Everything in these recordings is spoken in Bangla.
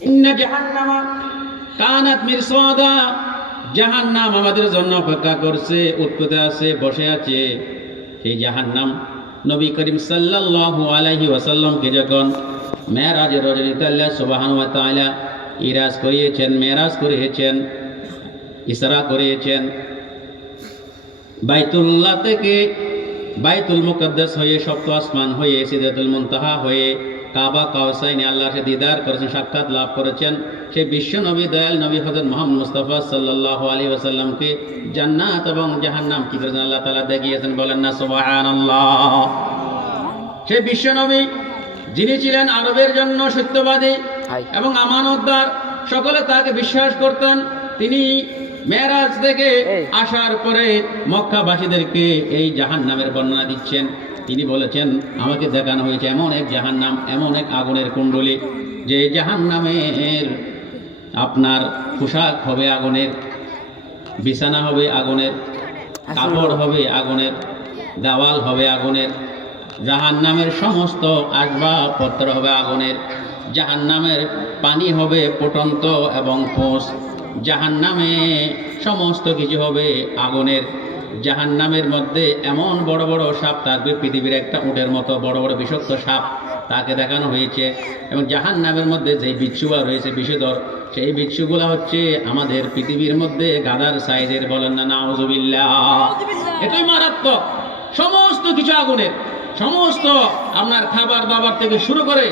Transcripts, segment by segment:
ইন্না জাহান্নামা কানাত মিরসাদা, জাহান্নাম আমাদের জন্য অপেক্ষা করছে, উৎপেতে আছে, বসে আছে। সেই জাহান্নাম নবী করিম সাল্লাল্লাহু আলাইহি ওয়াসাল্লামকে যখন মেরাজের রজনীতে আল্লাহ সুবহানাহু ওয়া তাআলা ইরাজ করিয়েছেন, মেরাজ করিয়েছেন, ইসরা করিয়েছেন, বাইতুল্লাহ থেকে বাইতুল মুকদ্দাস হয়ে সপ্ত আসমান হয়ে সিদরাতুল মুনতাহা হয়ে কাবা কাউসাইনে আল্লাহর সাথে দিদার করেছেন, সাক্ষাৎ লাভ করেছেন। সেই বিশ্ব নবী, দয়াল নবী হযরত মুহাম্মদ মুস্তাফা সাল্লাল্লাহু আলাইহি ওয়াসাল্লামকে জান্নাত এবং জাহান্নাম কি করেছেন আল্লাহ তাআলা দেখিয়েছেন, বলেন না সুবহানাল্লাহ। সেই বিশ্ব নবী যিনি ছিলেন আরবের জন্য সত্যবাদী এবং আমানতদার, সকলে তাকে বিশ্বাস করতেন, তিনি মেরাজ থেকে আসার পরে মক্কাবাসীদেরকে এই জাহান্নামের বর্ণনা দিচ্ছেন। তিনি বলেছেন, আমাকে দেখানো হয়েছে এমন এক জাহান্নাম, এমন এক আগুনের কুণ্ডলী, যে জাহান্নামের আপনার পোশাক হবে আগুনের, বিছানা হবে আগুনের, কাপড় হবে আগুনের, দেওয়াল হবে আগুনের, জাহান্নামের সমস্ত আসবাবপত্র হবে আগুনের, জাহান্নামের পানি হবে ফুটন্ত এবং পোষ, জাহান্নামে সমস্ত কিছু হবে আগুনের। জাহান্নামের মধ্যে এমন বড় বড় সাপ থাকবে, পৃথিবীর একটা উটের মতো বড় বড় বিষাক্ত সাপ তাকে দেখানো হয়েছে। এবং জাহান্নামের মধ্যে যে বিচ্ছুগুলো রয়েছে বিষধর, সেই বিচ্ছুগুলো হচ্ছে আমাদের পৃথিবীর মধ্যে গাদার সাইজের, বলেন না নাউজুবিল্লাহ। এটাই মারাত্মক। সমস্ত কিছু আগুনের, সমস্ত আপনার খাবার দাবার থেকে শুরু করে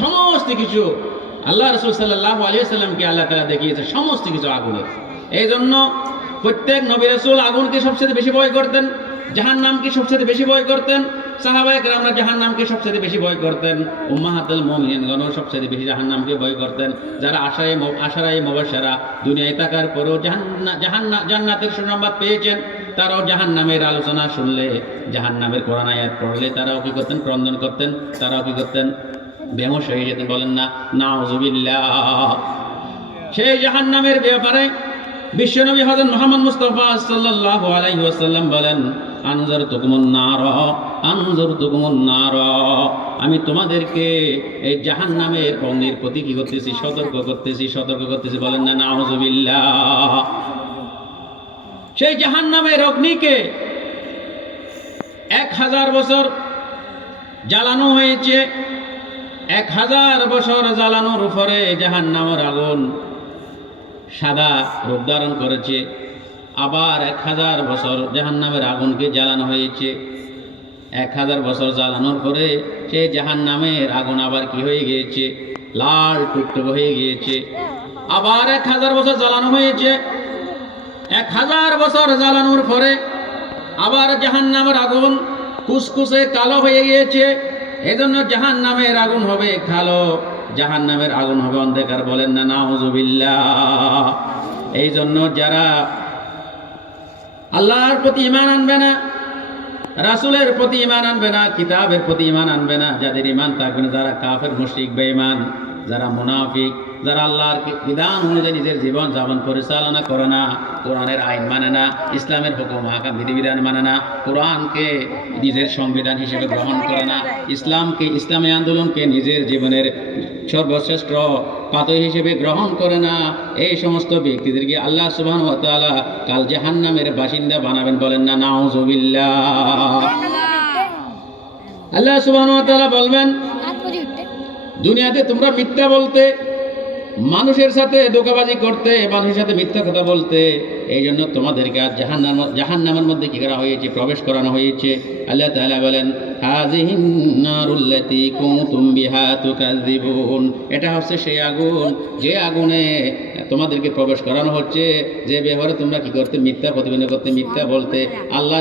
সমস্ত কিছু আল্লাহ রাসূল সাল্লাল্লাহু আলাইহি ওয়াসাল্লামকে আল্লাহ তাআলা দেখিয়েছে সমস্ত কিছু আগুনের। এই জন্য প্রত্যেক নবী রাসূল আগুনকে সবচেয়ে বেশি ভয় করতেন, জাহান্নামকে সবচেয়ে বেশি ভয় করতেন। সাহাবায়ে কেরামরা জাহান্নামকে সবচেয়ে বেশি ভয় করতেন, উম্মাহাতুল মুমিনিনগণ সবচেয়ে বেশি জাহান্নামকে ভয় করতেন। যারা আশারায়ে মুবাশশারা দুনিয়ায় থাকার পরেও জান্নাতের সুসংবাদ পেয়েছেন, তারাও জাহান্নামের আলোচনা শুনলে, জাহান্নামের কোরআন আয়াত পড়লে তারাও কি করতেন? ক্রন্দন করতেন, তারাও কি করতেন? বেহুশ হয়ে যেতেন, বলেন না নাউজুবিল্লাহ। সেই জাহান্নামের ব্যাপারে বিশ্বনবী হযরত মুহাম্মদ মুস্তাফা সাল্লাল্লাহু আলাইহি ওয়াসাল্লাম বলেন, আনজারতুকুমুন নার, আনজারতুকুমুন নার, আমি তোমাদেরকে এই জাহান্নামের অগ্নির প্রতি কি করতেছি? সতর্ক করতেছি, সতর্ক করতেছি, বলেন না নাউজুবিল্লাহ। সেই জাহান্নামের অগ্নিকে 1000 বছর জ্বালানো হয়েছে। 1000 বছর জ্বালানোর পরে জাহান্নামের আগুন সাদা রূপ ধারণ করেছে। আবার 1000 বছর জাহান্নামের আগুনকে জ্বালানো হয়েছে। 1000 বছর জ্বালানোর পরে সেই জাহান্নামের আগুন আবার কি হয়ে গিয়েছে? লাল টুকটুক হয়ে গিয়েছে। আবার 1000 বছর জ্বালানো হয়েছে। 1000 বছর জ্বালানোর পরে আবার জাহান্নামের আগুন কুসকুসে কালো হয়ে গিয়েছে। এজন্য জাহান্নামের আগুন হবে কালো, জাহান্নামের আগুন হবে অন্ধকার, বলেন না নাউজুবিল্লাহ। এই জন্য যারা আল্লাহর প্রতি ঈমান আনবে না, রাসূলের প্রতি ঈমান আনবে না, কিতাবের প্রতি ঈমান আনবে না, যাদের ঈমান থাকবে না, যারা কাফের, মুশরিক, বেঈমান, যারা মুনাফিক, যারা আল্লাহর বিধান অনুযায়ী নিজের জীবন যাপন পরিচালনা করে না, কোরআনের আইন মানে না, ইসলামের হুকুম আহকাম বিধিবিধান মানে না, কোরআনকে নিজের সংবিধান হিসেবে গ্রহণ করে না, ইসলামকে, ইসলামী আন্দোলনকে নিজের জীবনের সর্বশ্রেষ্ঠ পাথর হিসেবে গ্রহণ করে না, এই সমস্ত ব্যক্তিদেরকে আল্লাহ সুবহানাহু ওয়া তাআলা কাল জাহান্নামের বাসিন্দা বানাবেন, বলেন না নাউজুবিল্লাহ। আল্লাহ সুবহানাহু ওয়া তাআলা বলবেন, দুনিয়াতে তোমরা মিথ্যা বলতে, মানুষের সাথে ধোঁকাবাজি করতে, মানুষের সাথে মিথ্যা কথা বলতে, এই জন্য তোমাদেরকে আজ জাহান্নামের মধ্যে কি করা হয়েছে? প্রবেশ করানো হয়েছে। আল্লাহ তাআলা বলেন, হাযিহিন নারুল্লাতী কুনতুম বিহা তুকাযযিবুন, এটা হচ্ছে সেই আগুন, যে আগুনে তোমাদেরকে প্রবেশ করানো হচ্ছে, যে ব্যাপারে তোমরা কি করতে? মিথ্যা প্রতিপন্ন করতে, মিথ্যা বলতে। আল্লাহ